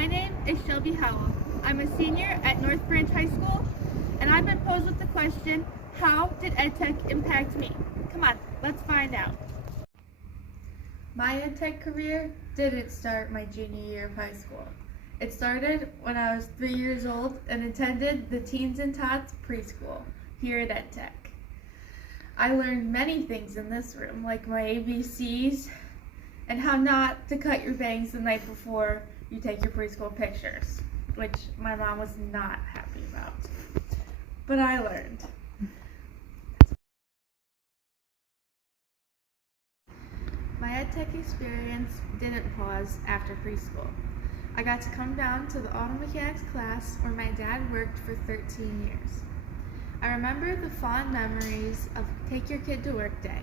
My name is Shelby Howell. I'm a senior at North Branch High School, and I've been posed with the question, how did EdTech impact me? Come on, let's find out. My EdTech career didn't start my junior year of high school. It started when I was 3 years old and attended the Teens and Tots preschool here at EdTech. I learned many things in this room, like my ABCs and how not to cut your bangs the night before you take your preschool pictures, which my mom was not happy about. But I learned. My EdTech experience didn't pause after preschool. I got to come down to the auto mechanics class where my dad worked for 13 years. I remember the fond memories of Take Your Kid to Work Day,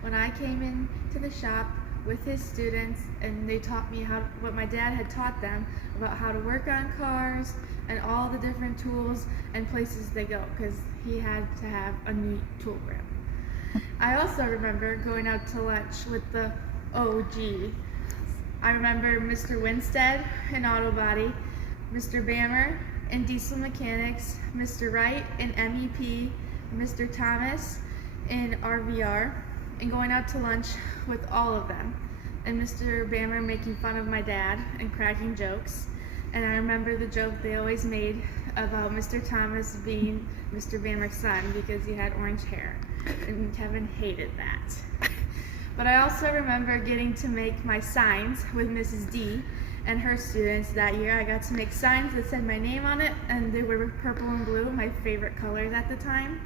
when I came into the shop with his students and they taught me what my dad had taught them about how to work on cars and all the different tools and places they go, because he had to have a neat tool room. I also remember going out to lunch with the OG. I remember Mr. Winstead in Auto Body, Mr. Bammer in Diesel Mechanics, Mr. Wright in MEP, Mr. Thomas in RVR, and going out to lunch with all of them, and Mr. Bammer making fun of my dad and cracking jokes. And I remember the joke they always made about Mr. Thomas being Mr. Bammer's son because he had orange hair, and Kevin hated that. But I also remember getting to make my signs with Mrs. D and her students that year. I got to make signs that said my name on it, and they were purple and blue, my favorite colors at the time.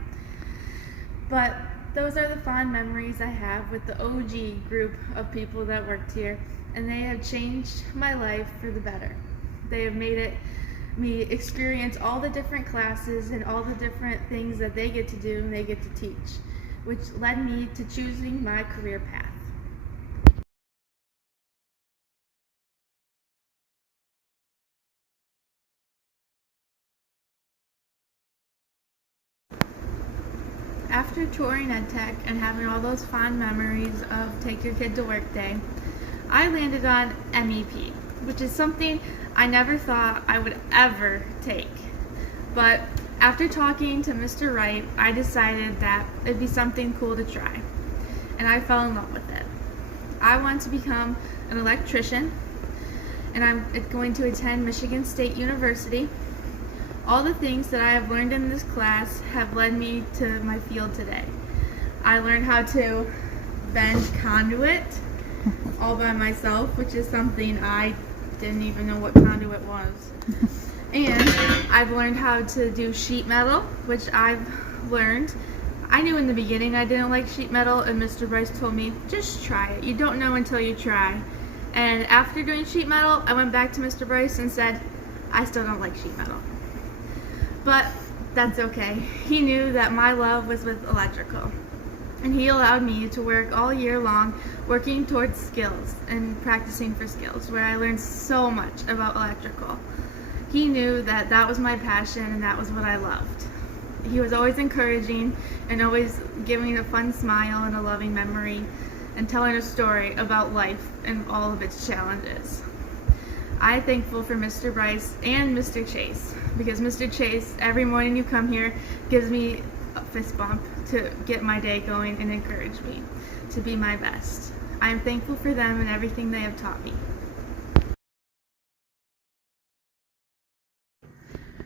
But those are the fond memories I have with the OG group of people that worked here, and they have changed my life for the better. They have made me experience all the different classes and all the different things that they get to do and they get to teach, which led me to choosing my career path. After touring EdTech and having all those fond memories of Take Your Kid to Work Day, I landed on MEP, which is something I never thought I would ever take. But after talking to Mr. Wright, I decided that it'd be something cool to try, and I fell in love with it. I want to become an electrician, and I'm going to attend Michigan State University. All the things that I have learned in this class have led me to my field today. I learned how to bend conduit all by myself, which is something I didn't even know what conduit was. And I've learned how to do sheet metal, which I've learned. I knew in the beginning I didn't like sheet metal, and Mr. Bryce told me, just try it. You don't know until you try. And after doing sheet metal, I went back to Mr. Bryce and said, I still don't like sheet metal. But that's okay. He knew that my love was with electrical, and he allowed me to work all year long working towards skills and practicing for skills, where I learned so much about electrical. He knew that that was my passion and that was what I loved. He was always encouraging and always giving a fun smile and a loving memory and telling a story about life and all of its challenges. I'm thankful for Mr. Bryce and Mr. Chase, because Mr. Chase, every morning you come here, gives me a fist bump to get my day going and encourage me to be my best. I am thankful for them and everything they have taught me.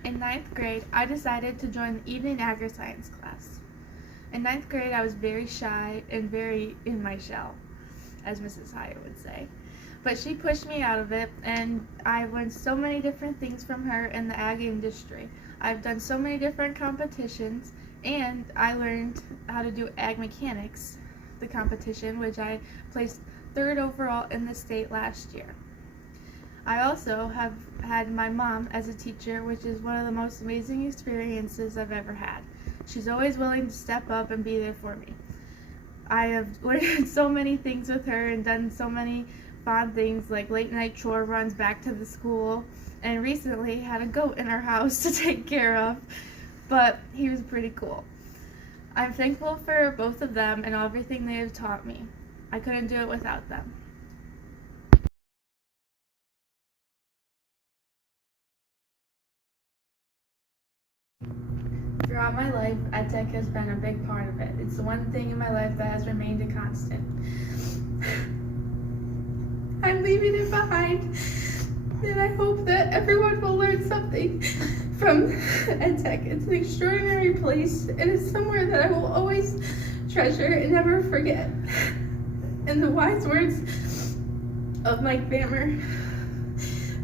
In 9th grade, I decided to join the evening agri-science class. In 9th grade, I was very shy and very in my shell, as Mrs. Heyer would say. But she pushed me out of it, and I've learned so many different things from her in the ag industry. I've done so many different competitions, and I learned how to do ag mechanics, the competition, which I placed 3rd overall in the state last year. I also have had my mom as a teacher, which is one of the most amazing experiences I've ever had. She's always willing to step up and be there for me. I have learned so many things with her and done so many fun things like late night chore runs back to the school, and recently had a goat in our house to take care of, but he was pretty cool. I'm thankful for both of them and everything they have taught me. I couldn't do it without them. throughout my life, EdTech has been a big part of it. It's the one thing in my life that has remained a constant. I'm leaving it behind, and I hope that everyone will learn something from EdTech. It's an extraordinary place, and it's somewhere that I will always treasure and never forget. In the wise words of Mike Bammer,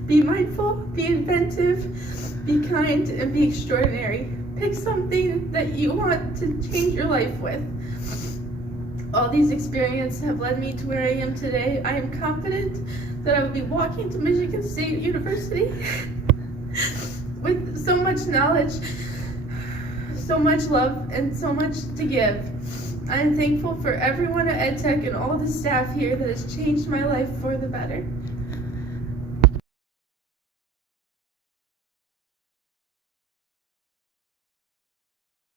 be mindful, be inventive, be kind, and be extraordinary. Pick something that you want to change your life with. All these experiences have led me to where I am today. I am confident that I will be walking to Michigan State University with so much knowledge, so much love, and so much to give. I am thankful for everyone at EdTech and all the staff here that has changed my life for the better.